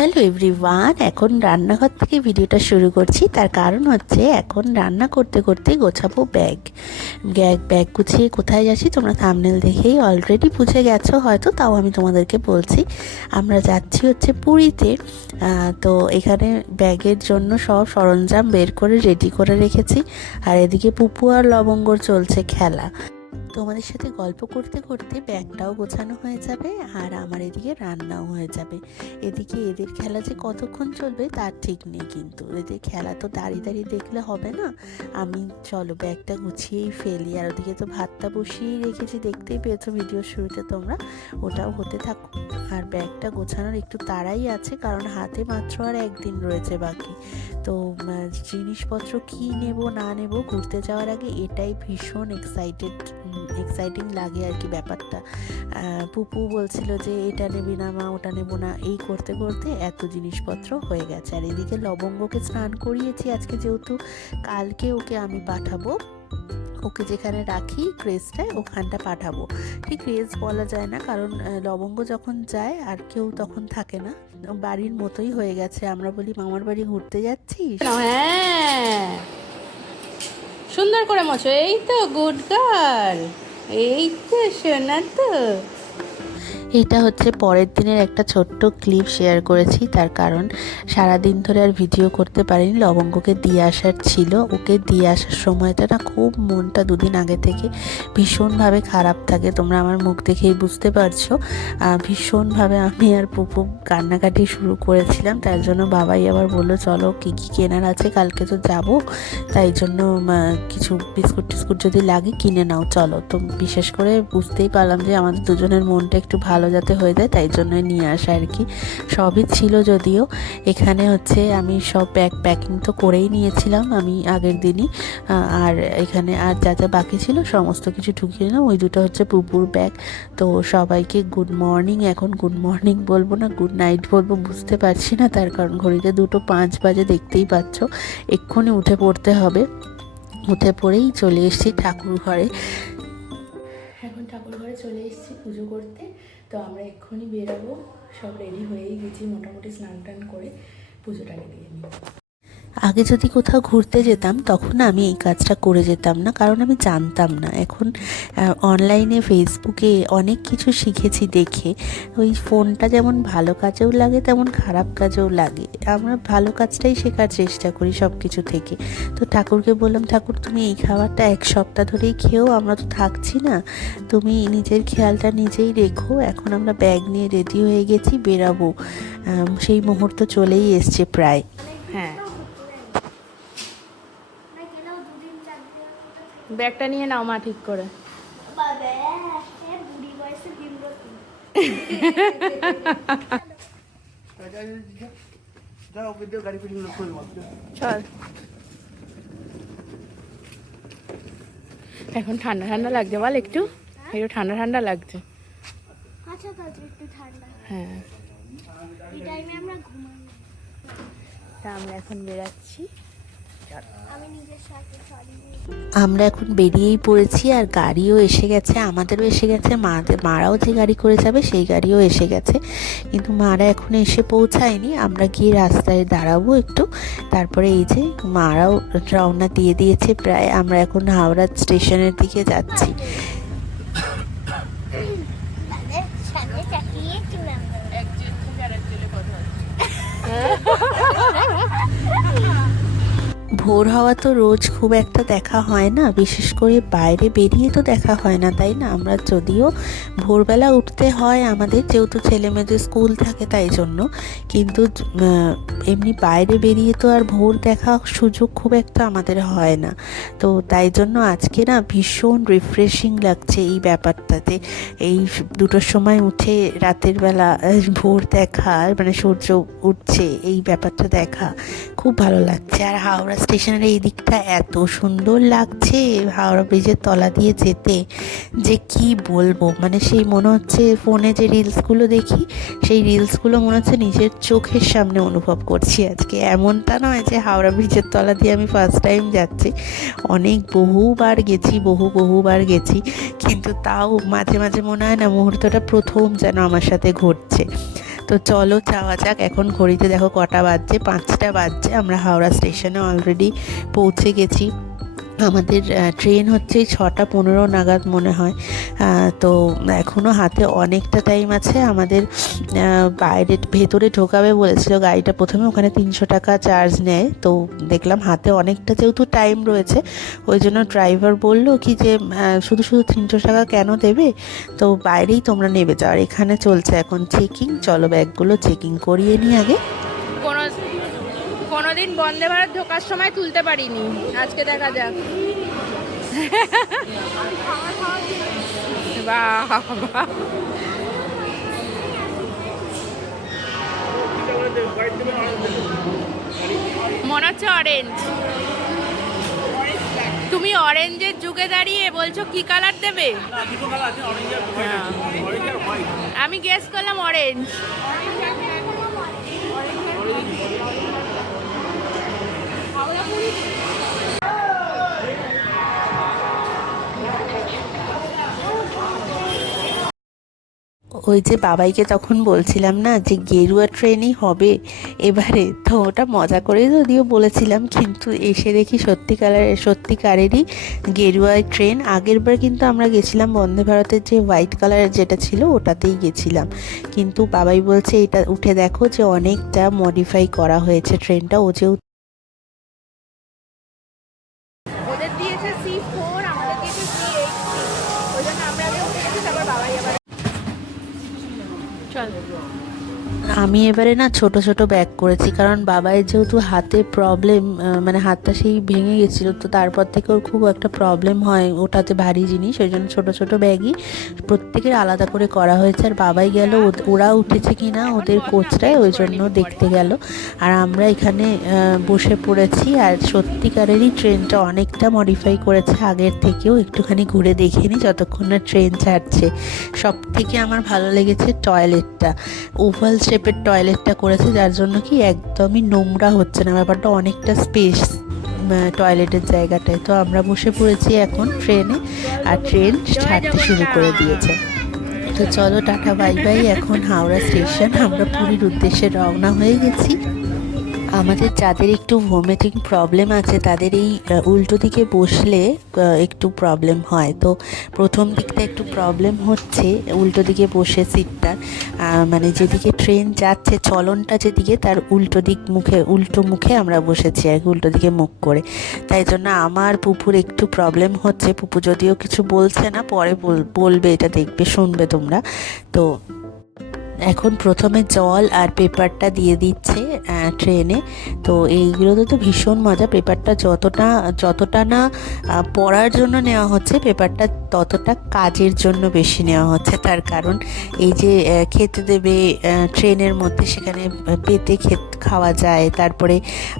Hello everyone, এখন রান্নাঘর থেকে ভিডিওটা শুরু করছি। তার কারণ হচ্ছে এখন রান্না করতে করতে গোছাবো ব্যাগ। ব্যাগ গুছিয়ে কোথায় যাচ্ছি তোমরা থাম্বনেল দেখেই অলরেডি বুঝে গেছো হয়তো, তাও আমি তোমাদেরকে বলছি। আমরা যাচ্ছি হচ্ছে পুরীতে। তো এখানে ব্যাগের জন্য সব সরঞ্জাম বের করে রেডি করে রেখেছি। আর এদিকে পুপু আর লবঙ্গর চলছে খেলা। তোমাদের সাথে গল্প করতে করতে ব্যাগটাও গোছানো হয়ে যাবে আর আমার এদিকে রান্নাও হয়ে যাবে। এদিকে এদের খেলা যে কতক্ষণ চলবে তার ঠিক নেই, কিন্তু এদের খেলা তো দাঁড়িয়ে দাঁড়িয়ে দেখলে হবে না। আমি চলো ব্যাগটা গুছিয়েই ফেলি। আর ওদিকে তো ভাতটা বসিয়েই রেখেছি, দেখতেই পেয়েছো ভিডিওর শুরুতে তোমরা, ওটাও হতে থাকো। আর ব্যাগটা গোছানোর একটু তাড়াই আছে, কারণ হাতে মাত্র আর একদিন রয়েছে বাকি। তো জিনিসপত্র কি নেব না নেব ঘুরতে যাওয়ার আগে এটাই ভীষণ এক্সাইটিং লাগে আর কি ব্যাপারটা। পুপু বলছিল যে এটা নেবি না মা, ওটা নেবো না, এই করতে করতে এত জিনিসপত্র হয়ে গেছে। আর এদিকে লবঙ্গকে স্নান করিয়েছি আজকে, যেহেতু কালকে ওকে আমি পাঠাবো, ওকে যেখানে রাখি ক্রেজটায় ওখানটা পাঠাবো। ঠিক ক্রেজ বলা যায় না, কারণ লবঙ্গ যখন যায় আর কেউ তখন থাকে না, বাড়ির মতোই হয়ে গেছে। আমরা বলি মামার বাড়ি ঘুরতে যাচ্ছিস। হ্যাঁ, সুন্দর করে মোছো। এই তো গুড গার্ল, এই তো শোনা তো। এইটা হচ্ছে পরের দিনের একটা ছোট্ট ক্লিপ শেয়ার করেছি, তার কারণ সারাদিন ধরে আর ভিডিও করতে পারিনি। লবঙ্গকে দিয়ে আসার ছিল, ওকে দিয়ে আসার সময়টা না খুব মনটা দুদিন আগে থেকে ভীষণভাবে খারাপ থাকে, তোমরা আমার মুখ দেখেই বুঝতে পারছো। ভীষণভাবে আমি আর পুপু কান্নাকাটি শুরু করেছিলাম। তার জন্য বাবাই আবার বললো চলো কী কী কেনার আছে, কালকে তো যাবো, তাই জন্য কিছু বিস্কুট টিস্কুট যদি লাগে কিনে নাও চলো। তো বিশেষ করে বুঝতেই পারলাম যে আমাদের দুজনের মনটা একটু ভালো যাতে হয়ে যায়, তাই জন্যই নিয়ে আসা আর কি। সবই ছিল যদিও। এখানে হচ্ছে আমি সব প্যাকিং তো করেই নিয়েছিলাম আমি আগের দিনই। আর এখানে আর যা যা বাকি ছিল সমস্ত কিছু ঢুকিয়ে নিলাম। ওই দুটো হচ্ছে পুপুর ব্যাগ। তো সবাইকে গুড মর্নিং, এখন গুড মর্নিং বলবো না গুড নাইট বলবো বুঝতে পারছি না, তার কারণ ঘড়িতে 2:05 বাজে, দেখতেই পাচ্ছ। এক্ষুনি উঠে পড়তে হবে। উঠে পড়েই চলে এসেছি ঠাকুর ঘরে। এখন ঠাকুর ঘরে চলে এসেছি পুজো করতে। তো আমরা এক্ষুনি বেরোবো, সব রেডি হয়েই গেছি মোটামুটি, স্নান টান করে পুজোটাকে দিয়ে নিই। আগে যদি কোথাও ঘুরতে যেতাম তখন আমি এই কাজটা করে যেতাম না, কারণ আমি জানতাম না। এখন অনলাইনে ফেসবুকে অনেক কিছু শিখেছি দেখে। ওই ফোনটা যেমন ভালো কাজেও লাগে তেমন খারাপ কাজেও লাগে। আমরা ভালো কাজটাই শেখার চেষ্টা করি সব কিছু থেকে। তো ঠাকুরকে বললাম, ঠাকুর তুমি এই খাবারটা 1 সপ্তাহ ধরেই খেও, আমরা তো থাকছি না, তুমি নিজের খেয়ালটা নিজেই রেখো। এখন আমরা ব্যাগ নিয়ে রেডি হয়ে গেছি, বেরাবো। সেই মুহূর্ত চলেই এসছে প্রায়। হ্যাঁ, ব্যাগটা নিয়ে নাও মা ঠিক করে। চল, এখন ঠান্ডা ঠান্ডা লাগছে, বল একটু একটু ঠান্ডা ঠান্ডা লাগছে। হ্যাঁ, তা আমরা এখন বেরাচ্ছি। আমরা এখন বেরিয়েই পড়েছি, আর গাড়িও এসে গেছে, আমাদেরও এসে গেছে, মারাও যে গাড়ি করে যাবে সেই গাড়িও এসে গেছে, কিন্তু মারা এখন এসে পৌঁছায়নি। আমরা গিয়ে রাস্তায় দাঁড়াবো একটু, তারপরে এই যে মারাও রওনা দিয়ে দিয়েছে প্রায়। আমরা এখন হাওড়া স্টেশনের দিকে যাচ্ছি। ভোর হওয়া তো রোজ খুব একটা দেখা হয় না, বিশেষ করে বাইরে বেরিয়ে তো দেখা হয় না, তাই না? আমরা যদিও ভোরবেলা উঠতে হয় আমাদের, যেহেতু ছেলে মেয়েদের স্কুল থাকে তাই জন্য, কিন্তু এমনি বাইরে বেরিয়ে তো আর ভোর দেখা সুযোগ খুব একটা আমাদের হয় না। তো তাই জন্য আজকে না ভীষণ রিফ্রেশিং লাগছে এই ব্যাপারটাতে। এই 2টোর সময় উঠে রাতের বেলা ভোর দেখা, মানে সূর্য উঠছে এই ব্যাপারটা দেখা খুব ভালো লাগছে। আর হাওড়া স্টেশনের এই দিকটা এত সুন্দর লাগছে হাওড়া ব্রিজের তলা দিয়ে যেতে, যে কি বলবো। মানে সেই মনে হচ্ছে ফোনে যে রিলসগুলো দেখি সেই রিলসগুলো মনে হচ্ছে নিজের চোখের সামনে অনুভব করছি আজকে। এমনটা নয় যে হাওড়া ব্রিজের তলা দিয়ে আমি ফার্স্ট টাইম যাচ্ছি, অনেক বহুবার গেছি, কিন্তু তাও মাঝে মাঝে মনে হয় না মুহূর্তটা প্রথম যেন আমার সাথে ঘটছে। তো চলো যাওয়া যাক। এখন ঘড়িতে দেখো কটা বাজছে, 5টা বাজছে। আমরা হাওড়া স্টেশনে অলরেডি পৌঁছে গেছি। আমাদের ট্রেন হচ্ছে 6টা 15 নাগাদ মনে হয়। তো এখনও হাতে অনেকটা টাইম আছে। আমাদের বাইরে ভেতরে ঢোকাবে বলেছিল গাড়িটা প্রথমে, ওখানে 300 টাকা চার্জ নেয়। তো দেখলাম হাতে অনেকটা যেহেতু টাইম রয়েছে, ওই জন্য ড্রাইভার বললো কি যে শুধু শুধু 300 টাকা কেন দেবে, তো বাইরেই তোমরা নেবে যাও। আর এখানে চলছে এখন চেকিং। চলো ব্যাগগুলো চেকিং করিয়ে নিই আগে। কোনোদিন বন্দে ভারত ঢোকার সময় তুলতে পারিনি, আজকে দেখা যাক। বাহ, মনে হচ্ছে অরেঞ্জ। তুমি অরেঞ্জের যুগে দাঁড়িয়ে বলছো কি কালার দেবে? আমি গেস করলাম অরেঞ্জ। ওই যে বাবাইকে তখন বলছিলাম না যে গেরুয়া ট্রেনই হবে এবারে, তো ওটা মজা করে যদিও বলেছিলাম, কিন্তু এসে দেখি সত্যিকারেরই গেরুয়া ট্রেন। আগের বার কিন্তু আমরা গেছিলাম বন্দে ভারতের যে হোয়াইট কালারের যেটা ছিল ওটাতেই গেছিলাম, কিন্তু বাবাই বলছে এটা উঠে দেখো যে অনেকটা মডিফাই করা হয়েছে ট্রেনটা। ও যে ওদের দিয়েছে C4, আমাদের দিয়েছে C8, ওই জন্য আমরা আগে উঠে গেছি, তারপর বাবাই আবার। চল। আমি এবারে না ছোট ছোট ব্যাগ করেছি, কারণ বাবাইয়ের যেহেতু হাতে প্রবলেম, মানে হাতটা সেই ভেঙে গেছিলো, তো তারপর থেকে ওর খুব একটা প্রবলেম হয় ওটাতে ভারী জিনিস। ওই জন্য ছোটো ছোটো ব্যাগই প্রত্যেকের আলাদা করে করা হয়েছে। আর বাবাই গেল, ওরা উঠেছে কি না ওদের কোচটায়, ওই জন্য দেখতে গেল। আর আমরা এখানে বসে পড়েছি। আর সত্যিকারেরই ট্রেনটা অনেকটা মডিফাই করেছে আগের থেকেও। একটুখানি ঘুরে দেখে নিই যতক্ষণ না ট্রেন ছাড়ছে। সব থেকে আমার ভালো লেগেছে টয়লেটটা, ওভাল শেপের টয়লেটটা করেছে, যার জন্য কি একদমই নোংরা হচ্ছে না, ব্যাপারটা অনেকটা স্পেস টয়লেটের জায়গাটায়। তো আমরা বসে পড়েছি এখন ট্রেনে, আর ট্রেন ছাড়তে শুরু করে দিয়েছে। তো চলো টাটা বাই বাই। এখন হাওড়া স্টেশন, আমরা পুরীর উদ্দেশ্যে রওনা হয়ে গেছি। আমাদের যাদের একটু ভমিটিং প্রবলেম আছে তাদের এই উল্টো দিকে বসলে একটু প্রবলেম হয়। তো প্রথম দিকটা একটু প্রবলেম হচ্ছে উল্টো দিকে বসে সিটটা, মানে যেদিকে ট্রেন যাচ্ছে চলনটা যেদিকে তার উল্টো মুখে আমরা বসেছি আর কি, উল্টো দিকে মুখ করে। তাই জন্য আমার পুপুর একটু প্রবলেম হচ্ছে। পুপু যদিও কিছু বলছে না, পরে বলবে, এটা দেখবে শুনবে তোমরা। তো এখন প্রথমে জল আর পেপারটা দিয়ে দিচ্ছে ট্রেনে। তো এইগুলোতে তো ভীষণ মজা। পেপারটা যতটা না পড়ার জন্য নেওয়া হচ্ছে, পেপারটা ততটা কাজের জন্য বেশি নেওয়া হচ্ছে। তার কারণ এই যে খেতে দেবে ট্রেনের মধ্যে, সেখানে পেতে খাওয়া যায়। তারপরে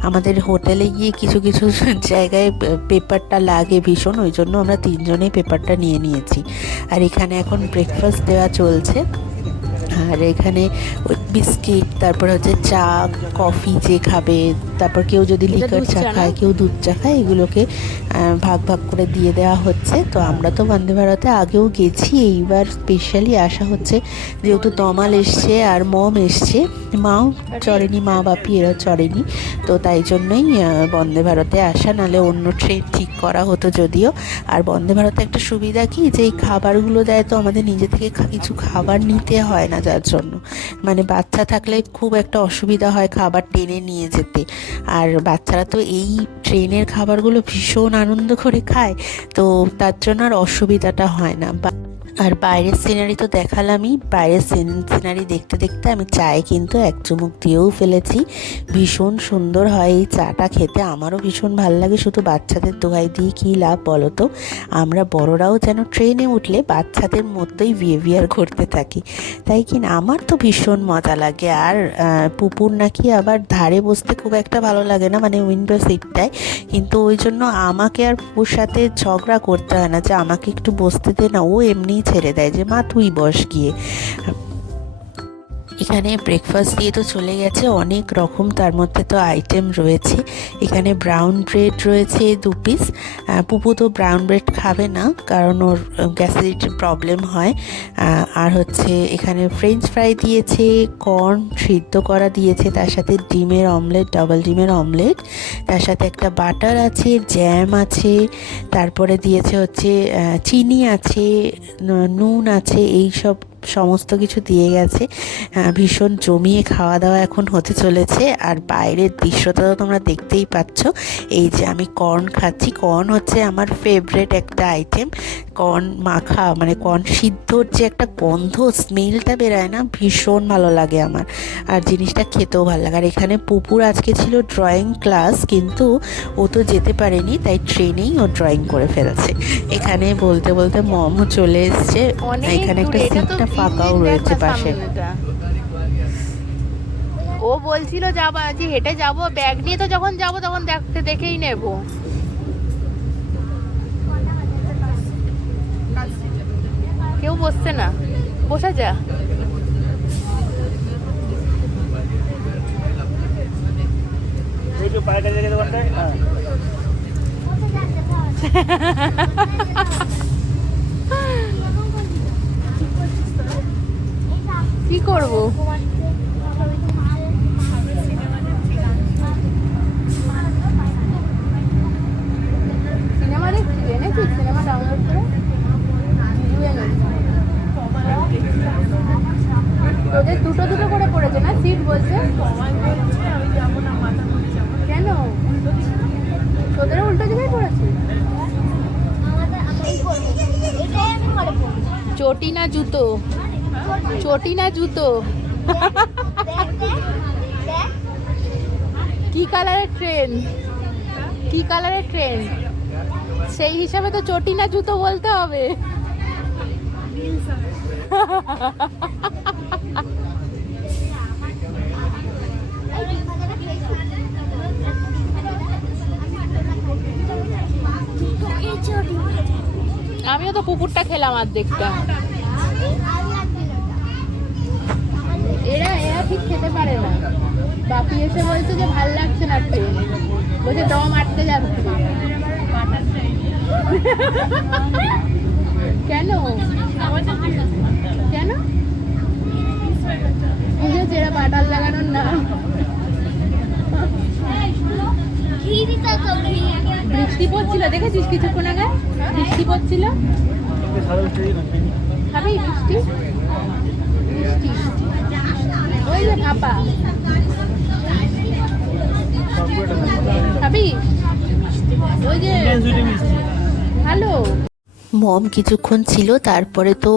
আমাদের হোটেলে গিয়ে কিছু কিছু জায়গায় পেপারটা লাগে ভীষণ, ওই জন্য আমরা 3জনেই পেপারটা নিয়ে নিয়েছি। আর এখানে এখন ব্রেকফাস্ট দেওয়া চলছে। আর এখানে বিস্কিট, তারপর হচ্ছে চা কফি যে খাবে, তারপর কেউ যদি লিকার চা খায়, কেউ দুধ চা খায়, এগুলোকে ভাগ ভাগ করে দিয়ে দেওয়া হচ্ছে। তো আমরা তো বন্দে ভারতে আগেও গেছি, এইবার স্পেশালি আসা হচ্ছে যেহেতু তমাল এসছে আর মম এসছে। মাও চড়েনি, মা বাপি এরা চড়েনি, তো তাই জন্যই বন্দে ভারতে আসা, নাহলে অন্য ট্রেন ঠিক করা হতো যদিও। আর বন্দে ভারতে একটা সুবিধা কি, যে এই খাবারগুলো দেয়, তো আমাদের নিজে থেকে কিছু খাবার নিতে হয় না, যার জন্য মানে বাচ্চা থাকলে খুব একটা অসুবিধা হয় খাবার টেনে নিয়ে যেতে। আর বাচ্চারা তো এই ট্রেনের খাবারগুলো ভীষণ আনন্দ করে খায়, তো তার জন্য আর অসুবিধাটা হয় না। আর বাইরের সিনারি তো দেখালামই। বাইরের সিনারি দেখতে দেখতে আমি চায়ে কিন্তু এক চুমুক দিয়েও ফেলেছি। ভীষণ সুন্দর হয় এই চাটা খেতে, আমারও ভীষণ ভালো লাগে। শুধু বাচ্চাদের দোহাই দিয়ে কী লাভ বলো তো, আমরা বড়রাও যেন ট্রেনে উঠলে বাচ্চাদের মধ্যেই বিহেভিয়ার করতে থাকি, তাই কি না? আমার তো ভীষণ মজা লাগে। আর পুপুর নাকি আবার ধারে বসতে খুব একটা ভালো লাগে না, মানে উইন্ডো সিটটায়, কিন্তু ওই জন্য আমাকে আর পুপুর সাথে ঝগড়া করতে হয় না যে আমাকে একটু বসতে দে না, ও এমনিই ছেড়ে দেয় যে মা তুই বস গিয়ে। এখানে ব্রেকফাস্ট দিয়ে তো চলে গেছে, অনেক রকম তার মধ্যে তো আইটেম রয়েছে। এখানে ব্রাউন ব্রেড রয়েছে 2 পিস। পুপু তো ব্রাউন ব্রেড খাবে না, কারণ ওর গ্যাসিডিটির প্রবলেম হয়। আর হচ্ছে এখানে ফ্রেঞ্চ ফ্রাই দিয়েছে, কর্ন সিদ্ধ করা দিয়েছে, তার সাথে ডিমের অমলেট, ডাবল ডিমের অমলেট, তার সাথে একটা বাটার আছে, জ্যাম আছে, তারপরে দিয়েছে হচ্ছে চিনি আছে, নুন আছে, এই সব সমস্ত কিছু দিয়ে গেছে। ভীষণ জমিয়ে খাওয়া দাওয়া এখন হতে চলেছে। আর বাইরের দৃশ্যটা তো তোমরা দেখতেই পাচ্ছ। এই যে আমি কর্ন খাচ্ছি, কর্ন হচ্ছে আমার ফেভারেট একটা আইটেম। কর্ন মাখা মানে কর্ন সিদ্ধর যে একটা গন্ধ, স্মেলটা বেরোয় না, ভীষণ ভালো লাগে আমার। আর জিনিসটা খেতেও ভালো লাগে। আর এখানে পুপুর আজকে ছিল ড্রয়িং ক্লাস, কিন্তু ও তো যেতে পারেনি, তাই ট্রেনেই ও ড্রয়িং করে ফেলছে। এখানে বলতে বলতে মমও চলে এসছে। এখানে একটা সিটটা ফাঁকাও রয়েছে পাশে। ও বলছিল যাবা, যে হেঁটে যাবো, ব্যাগ নিয়ে তো যখন যাবো তখন দেখেই নেব। কেউ বসছে না, বসে যা। কি করবো? সিনেমা দেখছি, এনেছি সিনেমা ডাউনলোড করে তোদের দুটো দুটো করে পড়েছে না সিট? বলছে কেন তোদেরও উল্টো দিকেই পড়েছে? চটি না জুতো, চটি না জুতো? কি কালারের ট্রেন, কি কালারের ট্রেন, সেই হিসাবে তো চটি না জুতো বলতে হবে। আমিও তো পুকুরটা খেলাম অর্ধেকটা। এরা এরা ঠিক খেতে পারে না। বাপি এসে বলছে যে ভাল লাগছে না ট্রেন, বলছে দম আটকে যাচ্ছে। কেন কেন বুঝেছে, এরা বাটার লাগানোর না। বৃষ্টি পড়ছিল, দেখেছিস কিছুক্ষণ আগে বৃষ্টি পড়ছিল। খাবি বৃষ্টি? বৃষ্টি ওই যে ভাপা খাবি, ওই যে ভালো। মম কিছুক্ষণ ছিল, তারপরে তো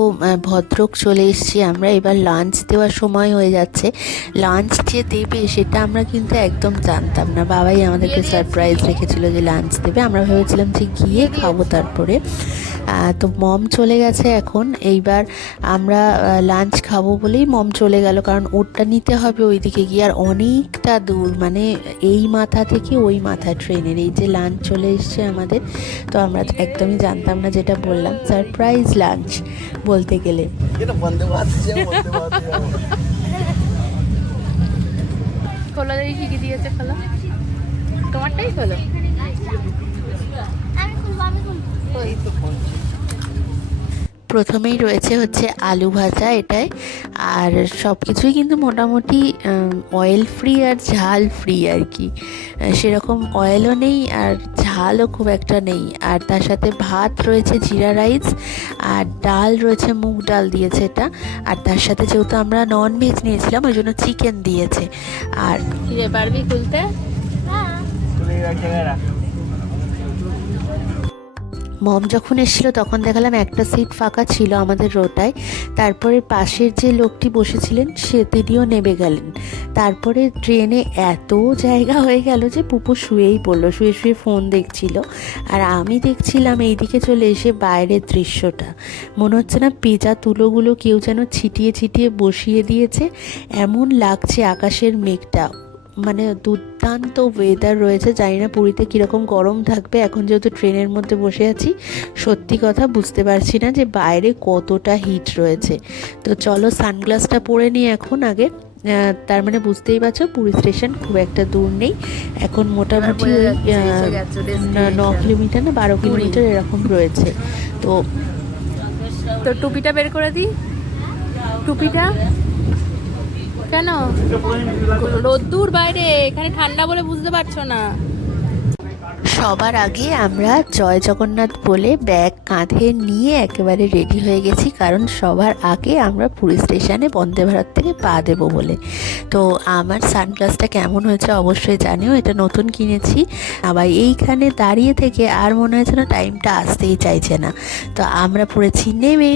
ভদ্রক চলে এসেছি আমরা। এবার লাঞ্চ দেওয়ার সময় হয়ে যাচ্ছে। লাঞ্চ যে দেবে সেটা আমরা কিন্তু একদম জানতাম না, বাবাই আমাদেরকে সারপ্রাইজ রেখেছিল যে লাঞ্চ দেবে। আমরা ভেবেছিলাম যে গিয়ে খাবো তারপরে। তো মম চলে গেছে এখন। এইবার আমরা লাঞ্চ খাবো বলেই মম চলে গেল, কারণ ওটা নিতে হবে ওইদিকে গিয়ে, আর অনেকটা দূর, মানে এই মাথা থেকে ওই মাথা ট্রেনের। এই যে লাঞ্চ চলে এসছে আমাদের, তো আমরা একদমই জানতাম না, যেটা বললাম সারপ্রাইজ লাঞ্চ বলতে গেলে। খোলো দেখি কি কি দিয়েছে, খোলো তোমারটাই খোলো। প্রথমেই রয়েছে হচ্ছে আলু ভাজা এটাই, আর সব কিছুই কিন্তু মোটামুটি অয়েল ফ্রি আর ঝাল ফ্রি আর কি। সেরকম অয়েলও নেই আর ঝালও খুব একটা নেই। আর তার সাথে ভাত রয়েছে জিরা রাইস, আর ডাল রয়েছে মুগ ডাল দিয়েছে এটা। আর তার সাথে যেহেতু আমরা নন ভেজ নিয়েছিলাম ওই জন্য চিকেন দিয়েছে। আর পারবি খুলতে? মম যখন এসেছিল তখন দেখালাম একটা সিট ফাঁকা ছিল আমাদের রোটায়। তারপরে পাশের যে লোকটি বসেছিলেন তিনিও নেমে গেলেন। তারপরে ট্রেনে এত জায়গা হয়ে গেল যে পুপু শুয়েই পড়লো, শুয়ে শুয়ে ফোন দেখছিল। আর আমি দেখছিলাম এইদিকে চলে এসে বাইরের দৃশ্যটা, মনে হচ্ছে না পেঁচা তুলোগুলো কেউ যেন ছিটিয়ে ছিটিয়ে বসিয়ে দিয়েছে, এমন লাগছে আকাশের মেঘটা। মানে দুর্দান্ত ওয়েদার রয়েছে। জানি না পুরীতে কীরকম গরম থাকবে, এখন যেহেতু ট্রেনের মধ্যে বসে আছি সত্যি কথা বুঝতে পারছি না যে বাইরে কতটা হিট রয়েছে। তো চলো সানগ্লাসটা পরে নিই এখন আগে। তার মানে বুঝতেই পারছো পুরী স্টেশন খুব একটা দূর নেই, এখন মোটামুটি ওই 9 কিলোমিটার না 12 কিলোমিটার এরকম রয়েছে। তো তো টুপিটা বের করে দিই, টুপিটা কেন রোদ্দুর বাইরে, এখানে ঠান্ডা বলে বুঝতে পারছো না। সবার আগে আমরা জয় জগন্নাথ বলে ব্যাগ কাঁধে নিয়ে একেবারে রেডি হয়ে গেছি, কারণ সবার আগে আমরা পুরী স্টেশনে বন্দে ভারত থেকে পা দেবো বলে। তো আমার সানগ্লাসটা কেমন হয়েছে অবশ্যই জানিও, এটা নতুন কিনেছি। আবার এইখানে দাঁড়িয়ে থেকে আর মনে হয়েছে না টাইমটা আসতেই চাইছে না। তো আমরা পড়েছি নেমে।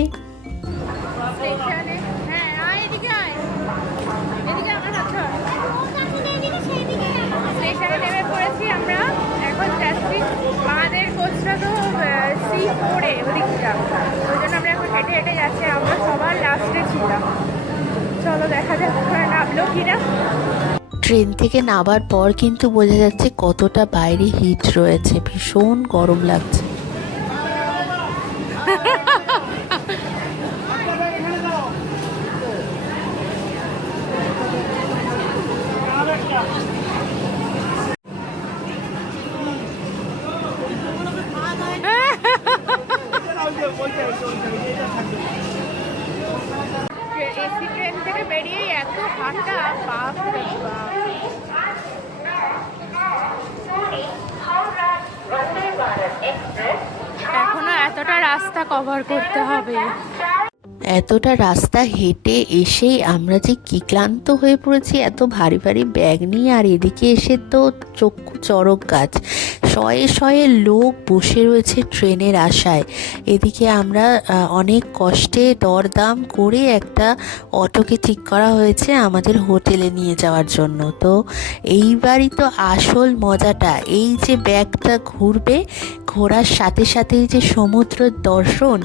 স্টেশনে নেমে পড়েছি আমরা, এখন যাচ্ছি আমাদের কোচটা তো C4-এ ওদিকটা, ওই জন্য আমরা এখন হেঁটে হেঁটে যাচ্ছি। আমরা সবার লাস্টে ছিলাম, চলো দেখা যাক নামলো কিনা। ট্রেন থেকে নামার পর কিন্তু বোঝা যাচ্ছে কতটা বাইরে হিট রয়েছে, ভীষণ গরম লাগছে। এসি ট্রেন থেকে বেরিয়ে এত হাঁটা, বাপ রে বাপ। এখনো এতটা রাস্তা কভার করতে হবে। এতটা রাস্তা হেঁটে এসেই আমরা যে কি ক্লান্ত হয়ে পড়েছি, এত ভারী ভারী ব্যাগ নিয়ে। আর এদিকে এসে তো চক্ষু চড়ক গাছ, শয়ে শয়ে লোক বসে রয়েছে ট্রেনের আশায়। এদিকে আমরা অনেক কষ্টে দরদাম করে একটা অটোকে ঠিক করা হয়েছে আমাদের হোটেলে নিয়ে যাওয়ার জন্য। তো এইবারই তো আসল মজাটা, এই যে ব্যাগটা ঘুরবে, ঘোরার সাথে সাথেই যে সমুদ্র দর্শন,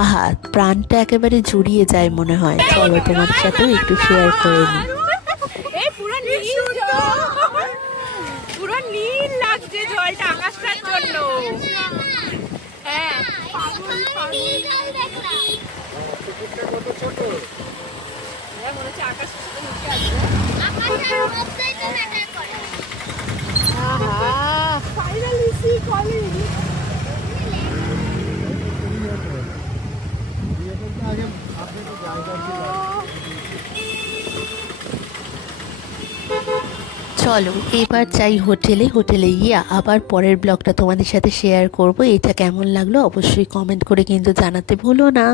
আহা প্রাণটা একেবারে জুড়িয়ে যায় মনে হয়। চলো তোমাদের সাথেও একটু শেয়ার করে নিই। পুরো নীল লাগছে জলটা আকাশটার জন্য। হ্যাঁ মনে হচ্ছে আকাশ চলো এবার যাই হোটেলে। হোটেলে গিয়ে আবার পরের ব্লগটা তোমাদের সাথে শেয়ার করব। এটা কেমন লাগলো অবশ্যই কমেন্ট করে কিন্তু জানাতে ভুলো না।